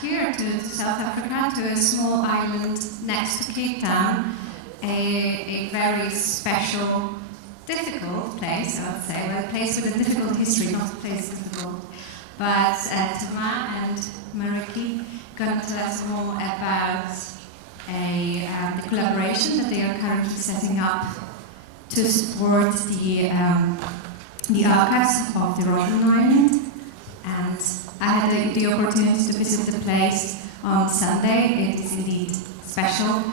here to South Africa, to a small island next to Cape Town, a very special, difficult place, I would say, a place with a difficult history, not a place difficult. But Thomas and Mariki going to tell us more about the collaboration that they are currently setting up to support the archives of the Robben Island. And I had the opportunity to visit the place on Sunday. It is indeed special,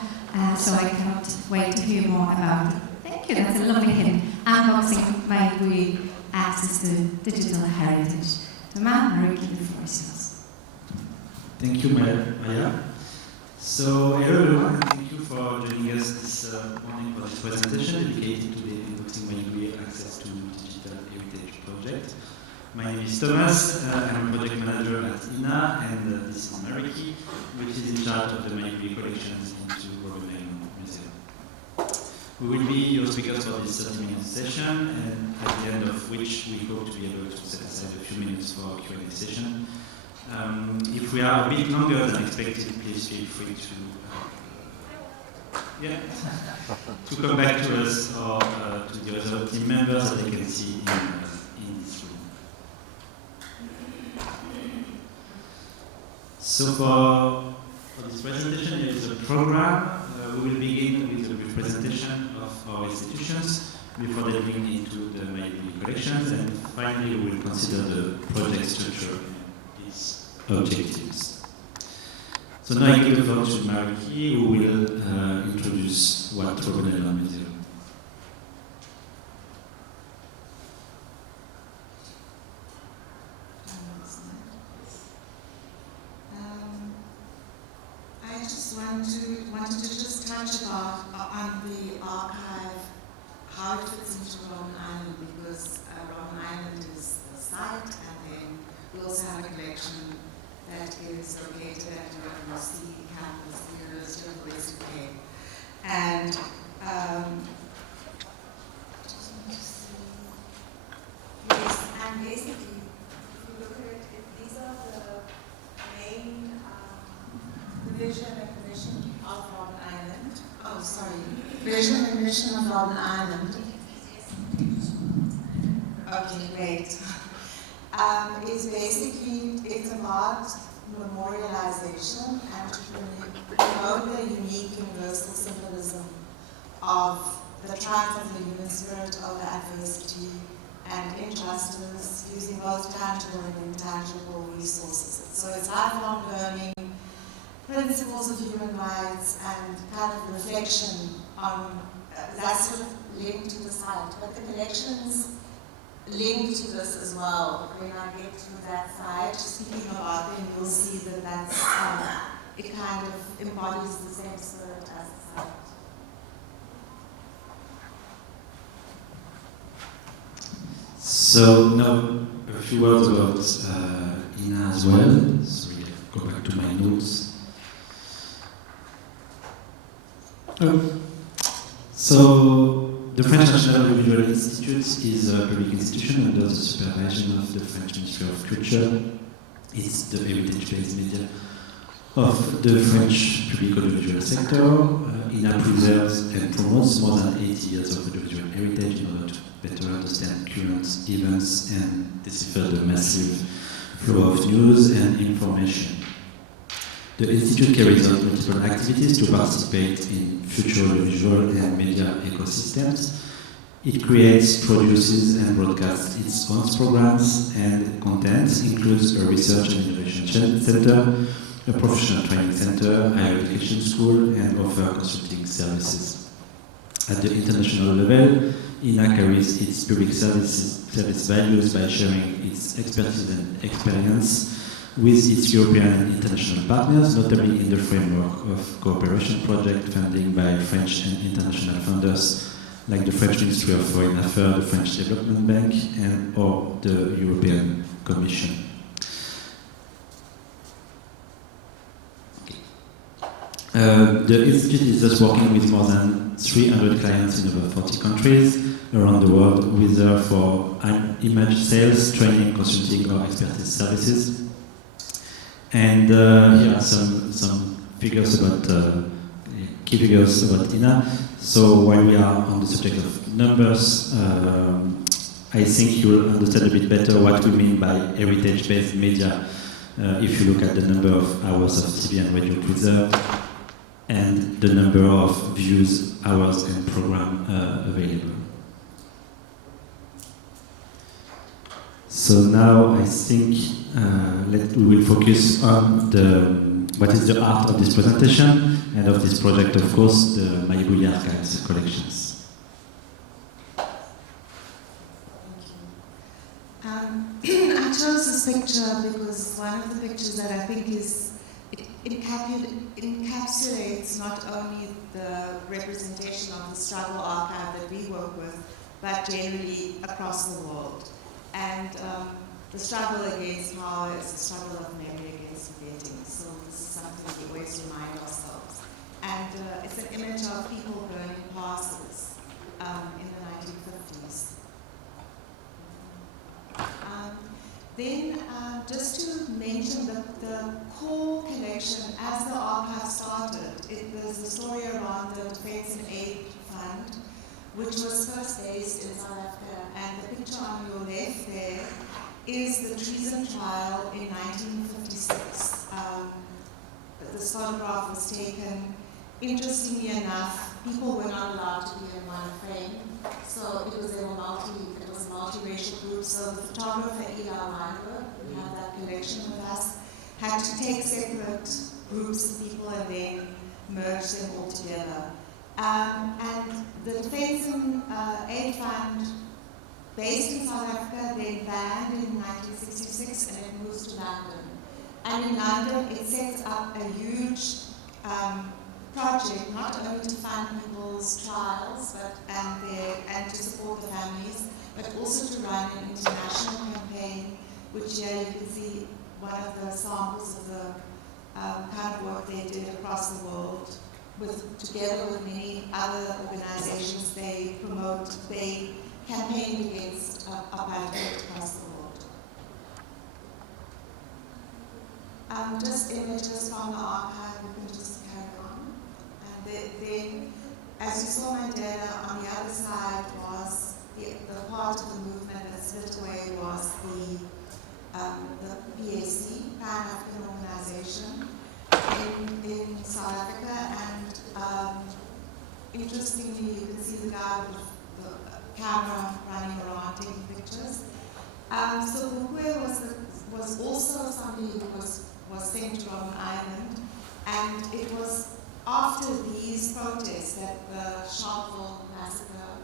so I cannot wait to hear more about it. Thank you, that's a lovely hint. Unboxing Mayibuye Access to Digital Heritage. Thomas, Mariki, the floor is yours. Thank you, Maya. So, hello everyone, and thank you for joining us this morning for this presentation dedicated to the Unboxing Mayibuye Access to Digital Heritage Project. My name is Thomas, I'm a project manager at INA, and this is Mariki, which is in charge of the Mayibuye collections into Robben Island Museum. We will be your speakers for this 30-minute session, and at the end of which we hope to be able to set aside a few minutes for a Q&A session. If we are a bit longer than expected, please feel free to come back to us or to the other team members that you can see in this room. So for this presentation, there is a program. We will begin with a brief presentation of our institutions before delving into the Mayibuye collections, and finally we will consider the project structure and its objectives. So now I give the floor to Mariki, who will introduce what Robben Island Museum. I just wanted to just touch on the archive, how it fits into Robben Island, because Robben Island is the site, and then we also have a collection that is located at the university campus, the University of Western Cape. And just want to see. Yes, and basically, if you look at it, these are the main vision and mission of Robben Island. Oh, sorry. Vision and mission of Robben Island. Okay, great. Is basically, it's about memorialization and to promote the unique universal symbolism of the triumph of the human spirit over adversity and injustice, using both tangible and intangible resources. So it's lifelong learning, principles of human rights, and kind of reflection on that's sort of linked to the site. But the collections link to this as well. When I get to that side, speaking about them, you'll see that that's, it kind of embodies the same spirit as the site. So now a few words about INA as well. So we'll go back to my notes. So the French National Audiovisual Institute is a public institution under the supervision of the French Ministry of Culture. It's the heritage-based media of the French public audiovisual sector. INA preserves and promotes more than 80 years of audiovisual heritage in order to better understand current events and decipher the massive flow of news and information. The Institute carries out multiple activities to participate in future audiovisual and media ecosystems. It creates, produces, and broadcasts its own programs and content, includes a research and innovation center, a professional training center, higher education school, and offer consulting services. At the international level, INA carries its public service values by sharing its expertise and experience with its European and international partners, notably in the framework of cooperation project funding by French and international funders like the French Ministry of Foreign Affairs, the French Development Bank, or the European Commission. The Institute is thus working with more than 300 clients in over 40 countries around the world, whether for image sales, training, consulting, or expertise services. And here are some figures about, key figures about Ina. So while we are on the subject of numbers, I think you will understand a bit better what we mean by heritage-based media if you look at the number of hours of TV and radio preserved and the number of views, hours and program available. So now I think we will focus on what is the art of this presentation and of this project, of course, the Mayibuye Archives collections. I chose this picture because one of the pictures that I think encapsulates not only the representation of the struggle archive that we work with, but generally across the world. And the struggle against power is the struggle of memory against forgetting. So this is something we always remind ourselves. And it's an image of people burning passes in the 1950s. Then, just to mention the core collection, as the archive started, there's a story around the Defense and Aid Fund, which was first based in South Africa. And the picture on your left there is the treason trial in 1956. This photograph was taken. Interestingly enough, people were not allowed to be in one frame, so it was a multiracial group. So the photographer Eli Weinberg, we have that collection with us, had to take separate groups of people and then merge them all together. And the Defense and Aid Fund, based in South Africa, they banned in 1966 and it moves to London. And in London, it sets up a huge project, not only to fund people's trials and to support the families, but also to run an international campaign, which here you can see one of the samples of the kind of work they did across the world. Together with many other organizations, they campaigned against apartheid across the world. Just images from the archive, we can just carry on. And then, as you saw Mandela, on the other side was the part of the movement that split away was the PAC, Pan-African Organization, in South Africa. And interestingly, you can see the guy with the camera running around taking pictures. So Mayibuye was also somebody who was sent to Robben Island, and it was after these protests that the Sharpeville massacre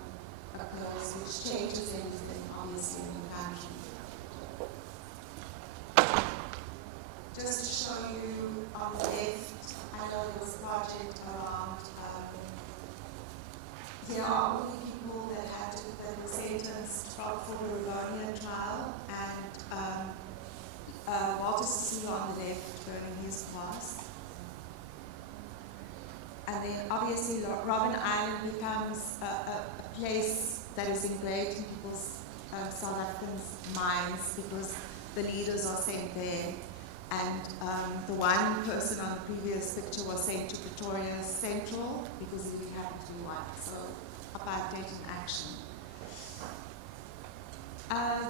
occurs, which changes everything, obviously, in the country. Just to show you on the left, I know there was a project around, there are all the people that were sentenced for the Robben trial, and Walter Sisulu on the left burning his pass. And then obviously Robben Island becomes a place that is engraved in people's South Africans' minds because the leaders are sent there. And the one person on the previous picture was sent to Pretoria Central because he happened to be white. So apartheid in action.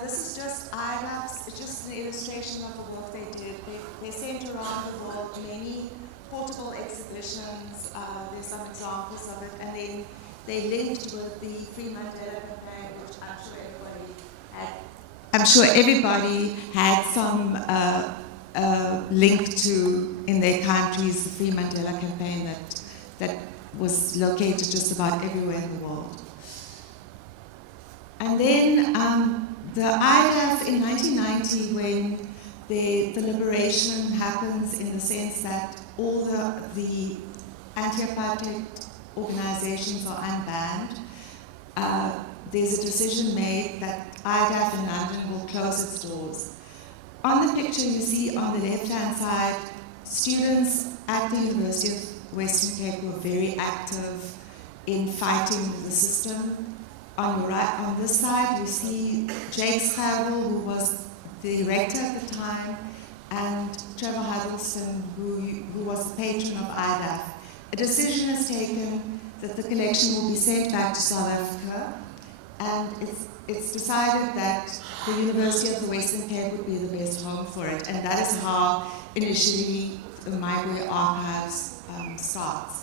This is just IFTA. It's just an illustration of the work they did. They sent around the world many portable exhibitions. There's some examples of it, and then they linked with the Free Mandela campaign, which I'm sure everybody had some link to in their countries. The Free Mandela campaign that was located just about everywhere in the world. And then the IFTA in 1990, when the liberation happens in the sense that all the anti-apartheid organizations are unbanned, there's a decision made that IFTA in London will close its doors. On the picture you see on the left-hand side, students at the University of Western Cape were very active in fighting the system. On the right, on this side, you see Jake Scrabble, who was the director at the time, and Trevor Huddleston, who was the patron of IFTA, a decision is taken that the collection will be sent back to South Africa, and it's decided that the University of the Western Cape would be the best home for it, and that is how initially the Mayibuye Archives starts.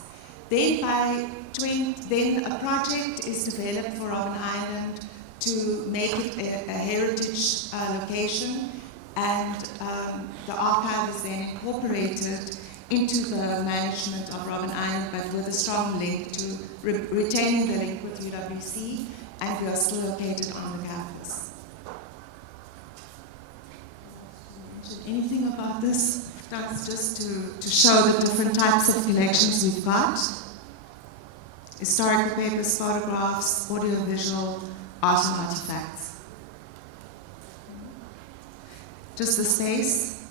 Then a project is developed for Robben Island to make it a heritage location, and the archive is then incorporated into the management of Robben Island, but with a strong link to retaining the link with UWC, and we are still located on the campus. Anything about this? That's just to show the different types of collections we've got. Historical papers, photographs, audiovisual, art and artifacts. Just the space.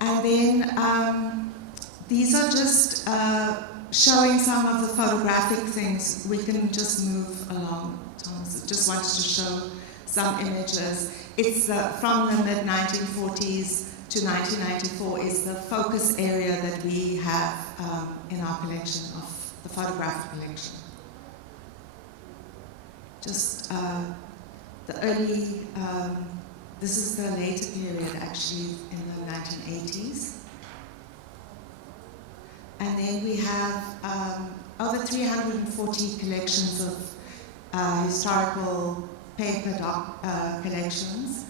And then these are just showing some of the photographic things. We can just move along, Thomas. Just wanted to show some images. It's from the mid-1940s to 1994 is the focus area that we have in our collection, of the photographic collection. Just the early, this is the later period actually in the 1980s. And then we have over 340 collections of historical paper collections,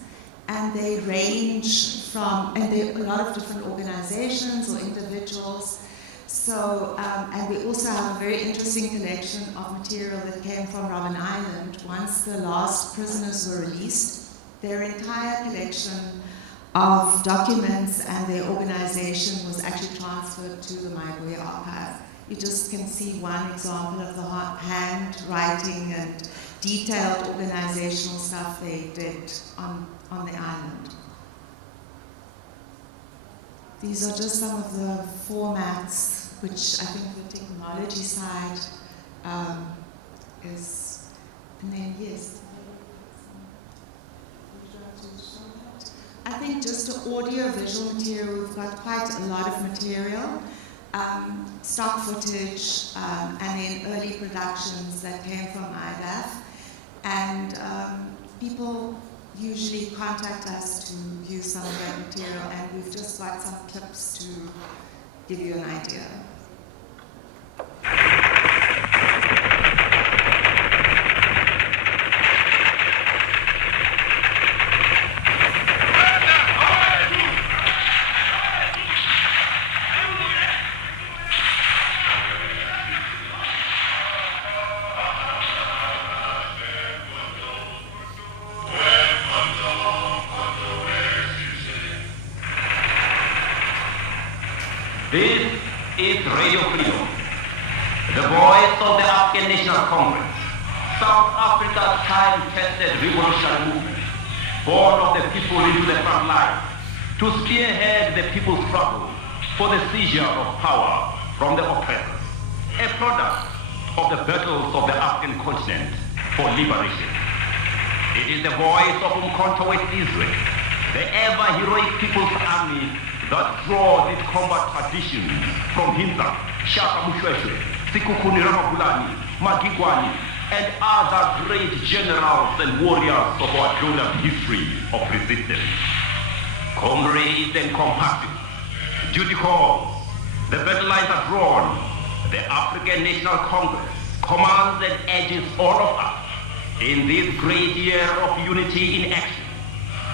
and they range from, and there are a lot of different organizations or individuals. So, and we also have a very interesting collection of material that came from Robben Island. Once the last prisoners were released, their entire collection of documents and their organization was actually transferred to the Mayibuye Archive. You just can see one example of the handwriting and detailed organizational stuff they did on the island. These are just some of the formats, which I think the technology side is, and then yes. I think just the audio-visual material, we've got quite a lot of material, stock footage, and then early productions that came from IFTA. And people usually contact us to use some of that material, and we've just got some clips to give you an idea. This is Radio Freedom, the voice of the African National Congress, South Africa's time-tested revolutionary movement, born of the people into the front line, to spearhead the people's struggle for the seizure of power from the oppressors, a product of the battles of the African continent for liberation. It is the voice of Umkhonto West Israel, the ever-heroic people's army that draws its combat traditions from Hinza, Shaka Mushweshwe, Sikukuni Ramabulani, Magigwani, and other great generals and warriors of our glorious history of resistance. Comrades and compatriots, duty calls, the battle lines are drawn. The African National Congress commands and urges all of us in this great year of unity in action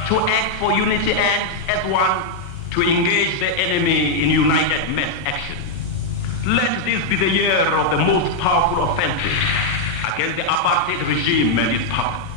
to act for unity and as one, to engage the enemy in united mass action. Let this be the year of the most powerful offensive against the apartheid regime and its puppets.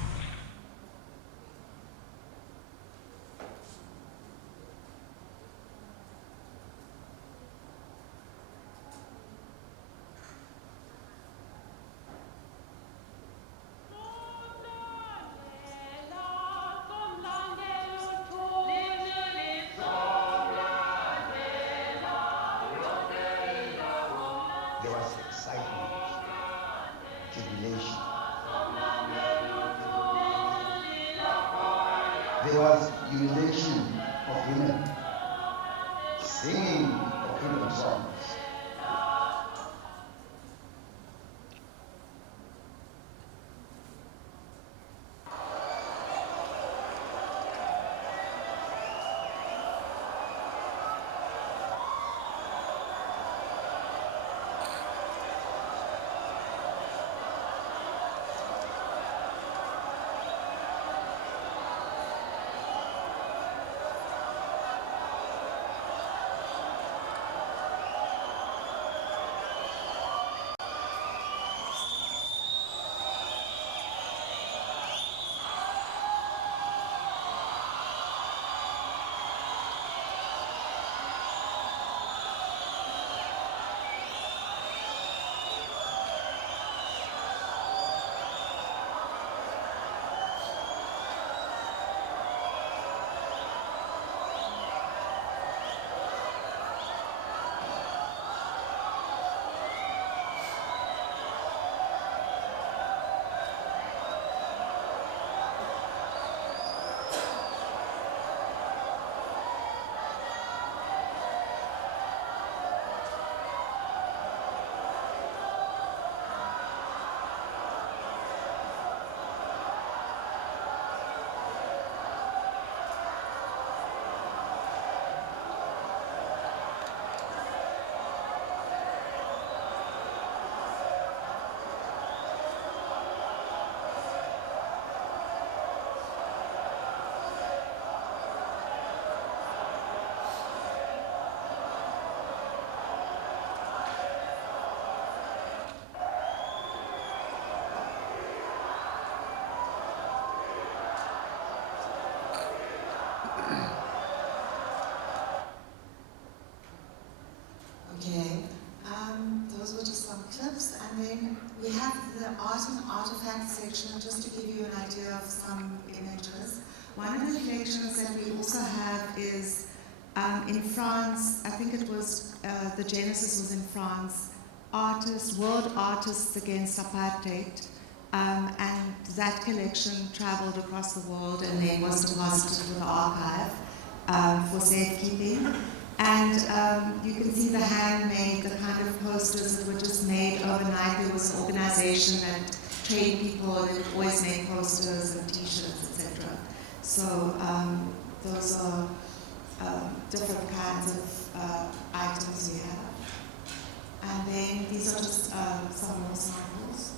There was excitement, jubilation. humiliation of women, singing of freedom songs. Okay, those were just some clips, and then we have the art and artifacts section, just to give you an idea of some images. One of the collections that we also have is in France. I think it was, the genesis was in France, world artists against apartheid, and that collection traveled across the world and then was deposited with the archive for safekeeping. And you can see the handmade, the kind of posters that were just made overnight. There was an organization that trained people, and they always made posters and t-shirts, etc. So those are different kinds of items we have. And then these are just some more samples.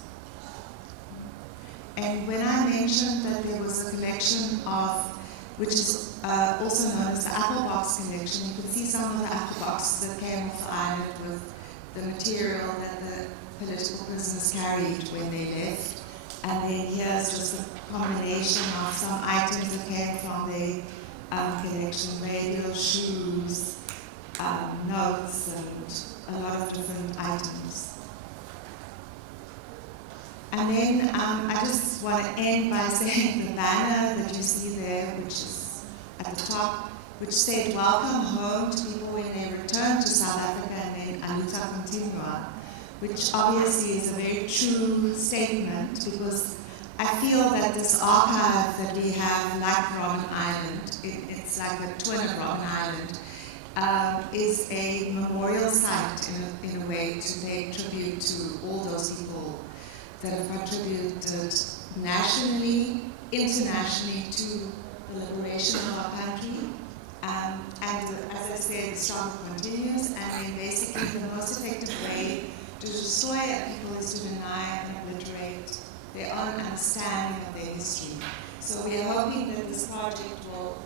And when I mentioned that there was a collection of, which is also known as the apple box collection, you can see some of the apple boxes that came off the island with the material that the political prisoners carried when they left. And then here's just a combination of some items that came from the collection: radio, shoes, notes, and a lot of different items. And then I just want to end by saying the banner that you see there, which is at the top, which said "Welcome home" to people when they return to South Africa, and then "Aluta continua," which obviously is a very true statement, because I feel that this archive that we have, like Robben Island, it's like a twin of Robben Island, is a memorial site in a way to pay tribute to all those people that have contributed nationally, internationally to the liberation of our country. And as I said, the struggle continues, and then basically the most effective way to destroy a people is to deny and obliterate their own understanding of their history. So we are hoping that this project will,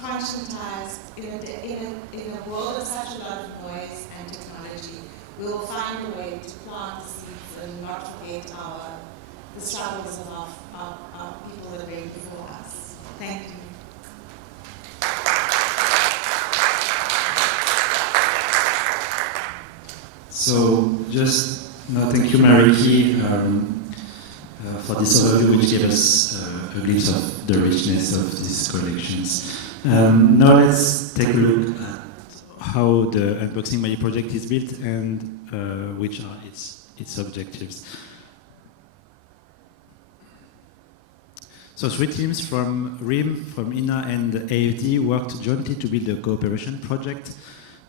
conscientize in a world of such a lot of noise and technology. We will find a way to plant the seeds and not forget the struggles of our people that were before us. Thank you. So thank you, Mariki, for this overview, which gave us a glimpse of the richness of these collections. Now let's take a look at how the Unboxing Mayibuye project is built and which are its objectives. So 3 teams from RIM, from INA and AFD worked jointly to build a cooperation project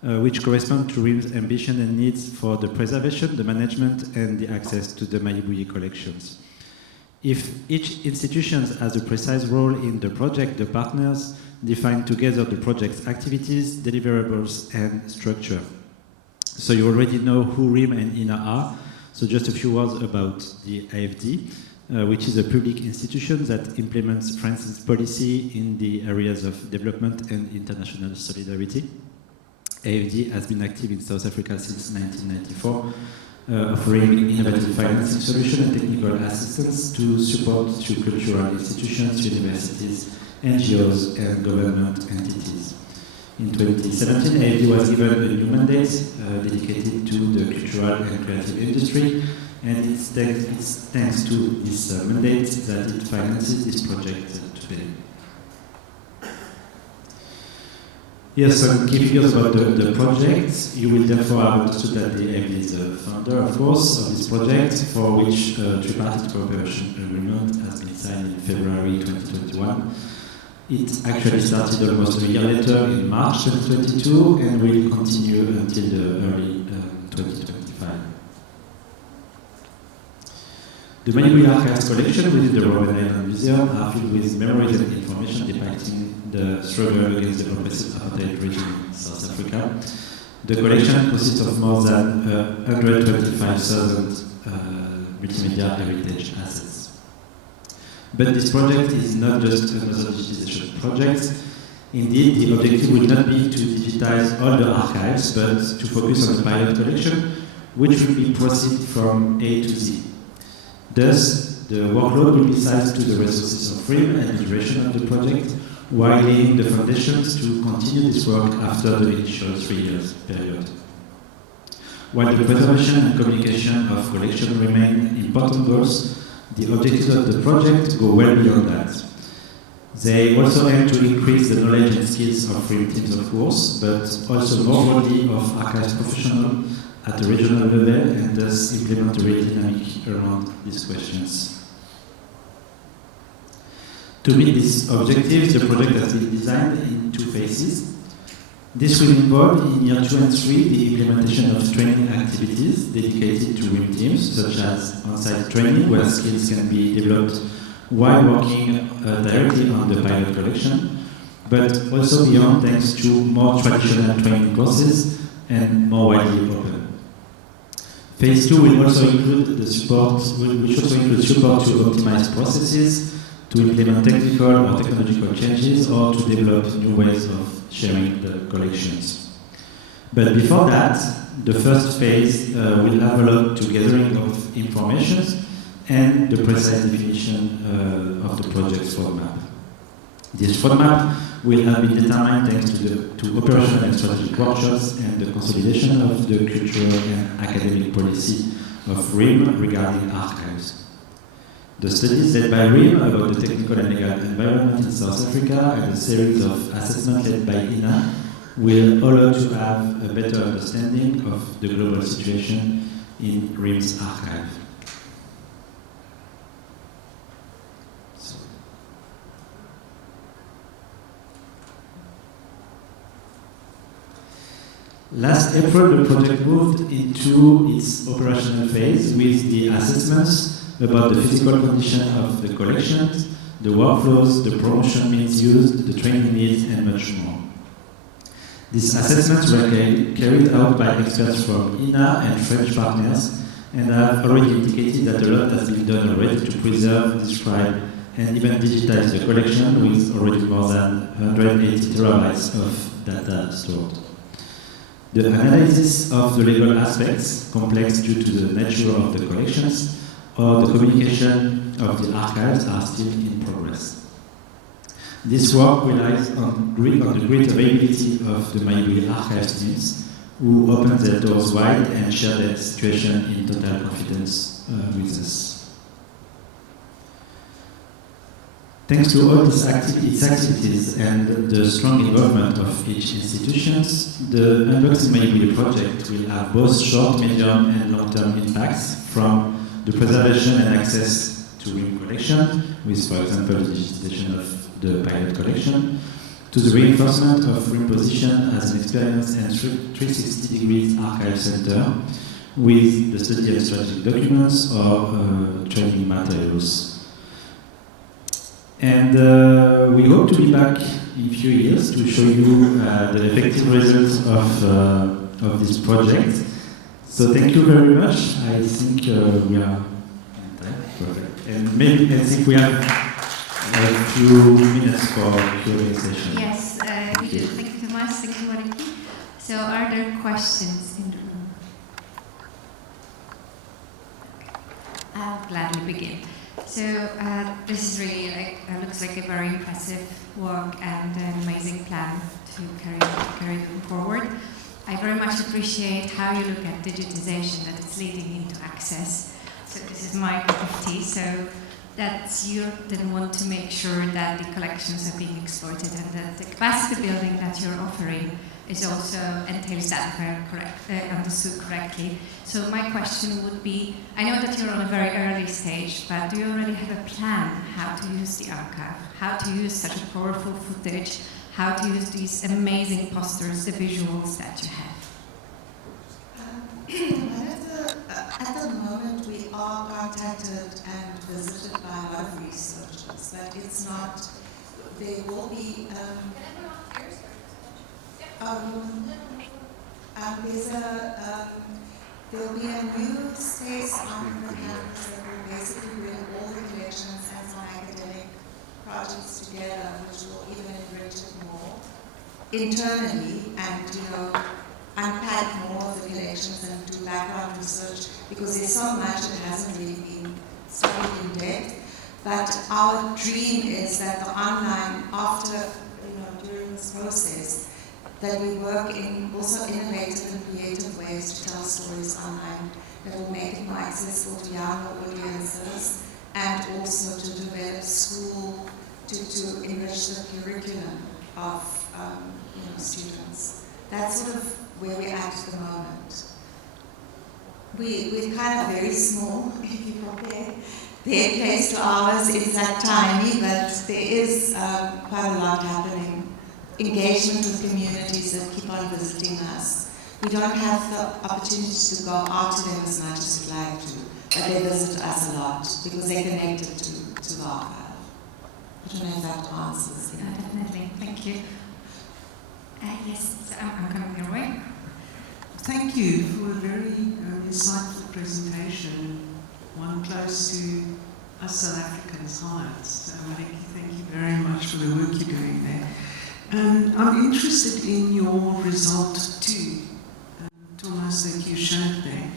which correspond to RIM's ambition and needs for the preservation, the management and the access to the Mayibuye collections. If each institution has a precise role in the project, the partners define together the project's activities, deliverables and structure. So you already know who RIM and INA are, so just a few words about the AFD. Which is a public institution that implements France's policy in the areas of development and international solidarity. AFD has been active in South Africa since 1994, offering innovative financing solutions and technical assistance to support to cultural institutions, universities, NGOs, and government entities. In 2017, AFD was given a new mandate dedicated to the cultural and creative industry, and it's thanks to this mandate that it finances this project today. Yes, some key figures about the project. You will therefore have understood that the AFD is the founder, of course, of this project, for which a tripartite cooperation agreement has been signed in February 2021. It actually started almost a year later in March 2022 and will continue until the early 2025. The Mayibuye Archives collection within the Robben Island Museum are filled with memories and information depicting the struggle against the oppressive apartheid regime in South Africa. The collection consists of more than 125,000 multimedia heritage assets. But this project is not just another digitization project. Indeed, the objective will not be to digitize all the archives, but to focus on the pilot collection, which will be processed from A to Z. Thus, the workload will be sized to the resources of RIM and the duration of the project, while laying the foundations to continue this work after the initial 3 years period. While the preservation and communication of collection remain important goals, the objectives of the project go well beyond that. They also aim to increase the knowledge and skills of RIM teams, of course, but also more broadly of archives professionals at the regional level, and thus implement a real dynamic around these questions. To meet these objectives, the project has been designed in 2 phases. This will involve, in year 2 and 3, the implementation of training activities dedicated to RIM teams, such as on-site training, where skills can be developed while working directly on the pilot collection, but also beyond, thanks to more traditional training courses and more widely open. Phase 2 will also include the support, which also includes support to optimize processes, to implement technical or technological changes, or to develop new ways of sharing the collections. But before that, the first phase will have a lot to gathering of information and the precise definition of the project's roadmap. This roadmap will have been determined thanks to operational and strategic workshops and the consolidation of the cultural and academic policy of RIM regarding archives. The studies led by RIM about the technical and legal environment in South Africa and a series of assessments led by INA will allow to have a better understanding of the global situation in RIM's archive. Last April, the project moved into its operational phase with the assessments about the physical condition of the collections, the workflows, the promotion means used, the training needs, and much more. These assessments were carried out by experts from INA and French partners, and have already indicated that a lot has been done already to preserve, describe, and even digitize the collection, with already more than 180 terabytes of data stored. The analysis of the legal aspects, complex due to the nature of the collections, or the communication of the archives, are still in progress. This work relies on the great availability of the Mayibuye Archives teams, who open their doors wide and share their situation in total confidence with us. Thanks to all its activities and the strong involvement of each institution, the Unbox Mayibuye Project will have both short, medium, and long-term impacts from the preservation and access to RIM collection, with, for example, the digitization of the pilot collection, to the reinforcement of ring position as an experienced and 360 degrees archive center with the study of strategic documents or training materials. And we hope to be back in a few years to show you the effective results of this project. So thank you very much. I think we are perfect. And maybe I think we have a few minutes for Q&A session. Yes, we do. Thank you, Thomas. Thank you, Mariki. So are there questions in the room? I'll gladly begin. So this is really looks like a very impressive work and an amazing plan to carry them forward. I very much appreciate how you look at digitization, that it's leading into access. So this is my cup of tea. So that you then want to make sure that the collections are being exploited and that the capacity building that you're offering is also entails that, if I understood correctly. So my question would be, I know that you're on a very early stage, but do you already have a plan how to use the archive, how to use such a powerful footage, how to use these amazing posters, the visuals that you have? At the moment, we are contacted and visited by a lot of researchers, but it's not, there will be, there'll be a new space on the campus that will basically bring all the collections and some academic projects together, which will even enrich it more internally and, unpack more of the collections and do background research, because there's so much that hasn't really been studied in depth. But our dream is that the online, after, during this process, that we work in also innovative and creative ways to tell stories online that will make it more accessible to younger audiences, and also to develop school, to enrich the curriculum of students. That's sort of where we're at the moment. We're kind of very small, if you compare their place to ours. It's that tiny, but there is quite a lot happening. Engagement with communities that keep on visiting us. We don't have the opportunity to go out to them as much as we'd like to, but they visit us a lot because they're connected to the archive. I don't know if that answers. Definitely, thank you. Yes, so I'm coming your way. Thank you for a very insightful presentation, one close to us South Africans' hearts. So Mariki, thank you very much for the work you're doing there. I'm interested in your result too, Thomas, that you showed there.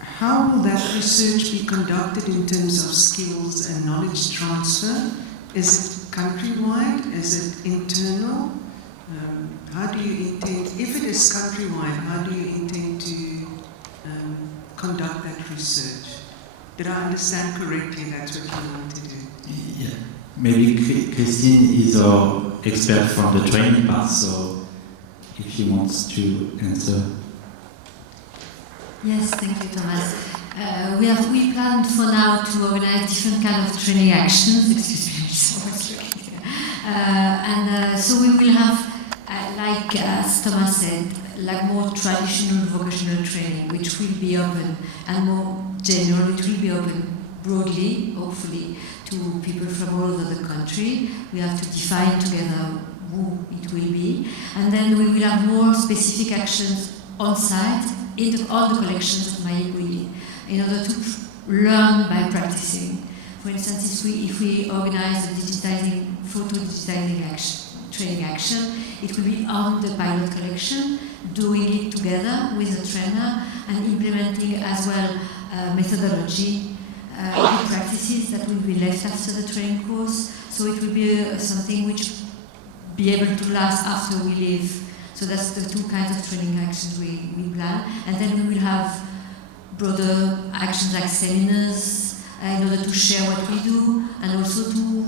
How will that research be conducted in terms of skills and knowledge transfer? Is it countrywide? Is it internal? How do you intend, if it is countrywide, how do you intend to conduct that research? Did I understand correctly that's what you want to do? Yeah. Maybe Christine is our expert from the training part, so if she wants to answer. Yes, thank you, Thomas. We planned for now to organize different kind of training actions. Excuse me, I'm so much looking here. So we will have, like as Thomas said, like more traditional vocational training, which will be open, and more general, it will be open broadly, hopefully, to people from all over the country. We have to define together who it will be, and then we will have more specific actions on site in all the collections of Mayibuye, in order to learn by practicing. For instance, if we organize a photo digitizing training action, it will be on the pilot collection, doing it together with a trainer and implementing as well methodology practices that will be left after the training course. So it will be something which be able to last after we leave. So that's the two kinds of training actions we plan. And then we will have broader actions like seminars in order to share what we do and also to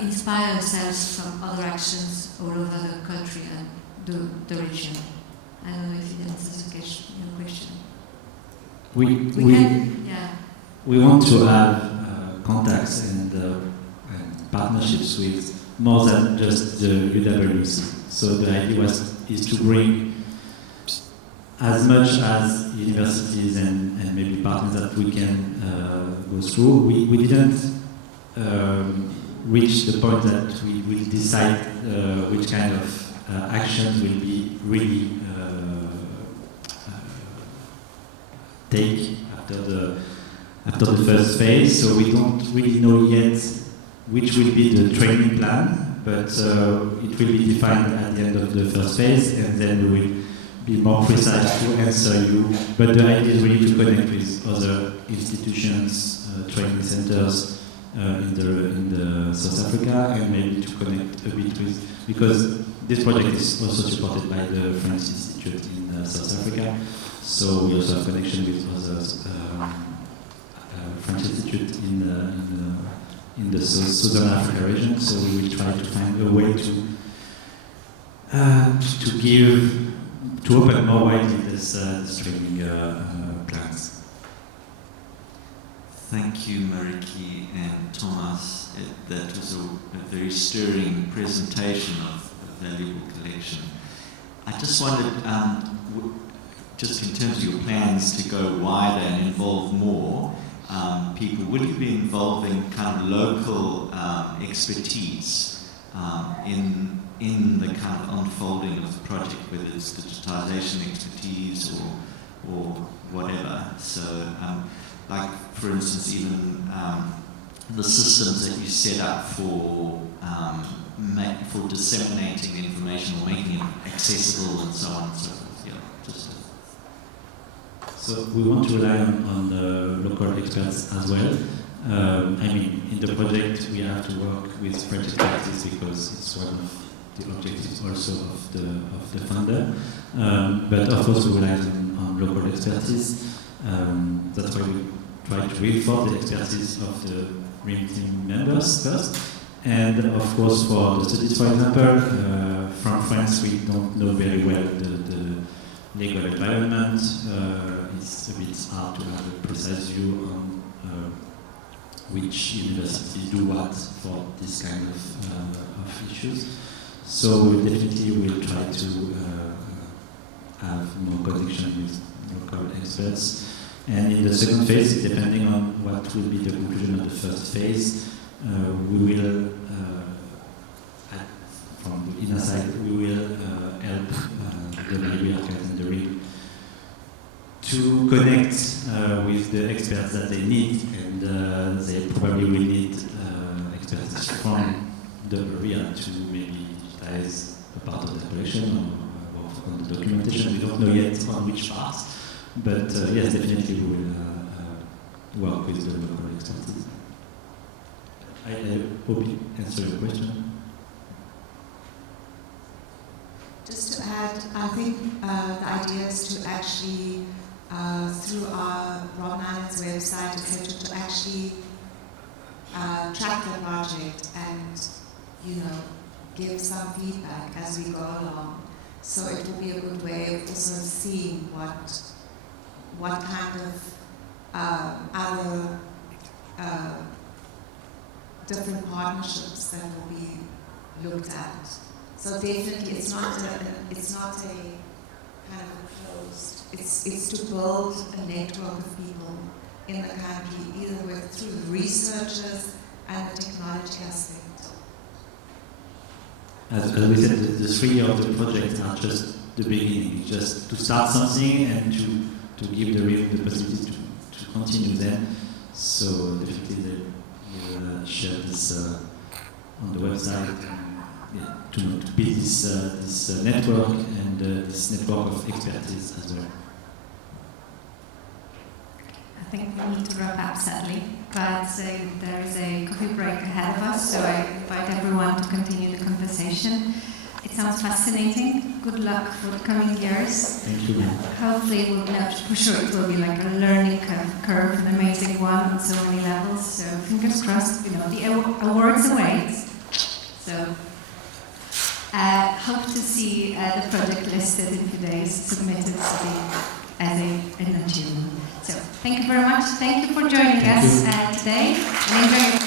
inspire ourselves from other actions all over the country and the region. I don't know if it answers your question. We want to have contacts and partnerships with more than just the UWC. So the idea is to bring as much as universities and maybe partners that we can go through. We didn't reach the point that we will decide which kind of actions will be really take after the first phase. So we don't really know yet which will be the training plan, but it will be defined at the end of the first phase, and then we will be more precise to answer you. But the idea is really to connect with other institutions, training centers in the South Africa, and maybe to connect a bit with, because this project is also supported by the French Institute in South Africa. So we also have connection with other French Institute in the Southern Africa region. So we will try to find a way to open more widely this training plans. Thank you, Mariki and Thomas. That was a very stirring presentation of a valuable collection. I just wondered, just in terms of your plans to go wider and involve more people, will you be involving kind of local expertise in the kind of unfolding of the project, whether it's digitization expertise or whatever? So, like for instance, even the systems that you set up for disseminating information or making it accessible and so on and so forth. Yeah, just. So we want to rely on the local experts as well. I mean, in the project we have to work with French expertise because it's one of the objectives also of the funder. But of course we rely on local expertise. That's why we try to reinforce the expertise of the RIM team members first. And of course for the studies, for example, from France we don't know very well the legal environment. It's a bit hard to have a precise view on which universities do what for this kind of issues. So we definitely will try to have more connection with local experts. And in the second phase, depending on what will be the conclusion of the first phase, we will, from the inner side, we will help the Mayibuye Archives and the RIM to connect with the experts that they need, and they probably will need experts from the area to maybe digitize a part of the collection or on the documentation. We don't know yet on which part. But yes, definitely we will work with the local expertise. I hope it answered your question. Just to add, I think the idea is to actually, through our Robben Island's website, etc., to actually track the project and, give some feedback as we go along. So it will be a good way of also seeing what kind of other different partnerships that will be looked at. So definitely, it's not a kind of a closed. It's to build a network of people in the country, either through the researchers and the technology aspect. As we said, the 3 years of the project are just the beginning, just to start something and to give the RIM the possibility to continue then. So definitely we'll share this on the website to build this network and this network of expertise as well. I think we need to wrap up sadly, but there is a coffee break ahead of us, so I invite everyone to continue the conversation. It sounds fascinating. Good luck for the coming years. Thank you. Hopefully it will be, for sure it will be like a learning curve, an amazing one on so many levels. So fingers crossed, the awards await. So hope to see the project listed in few days, submitted to the as an achievement. So thank you very much. Thank you for joining us today. And enjoy your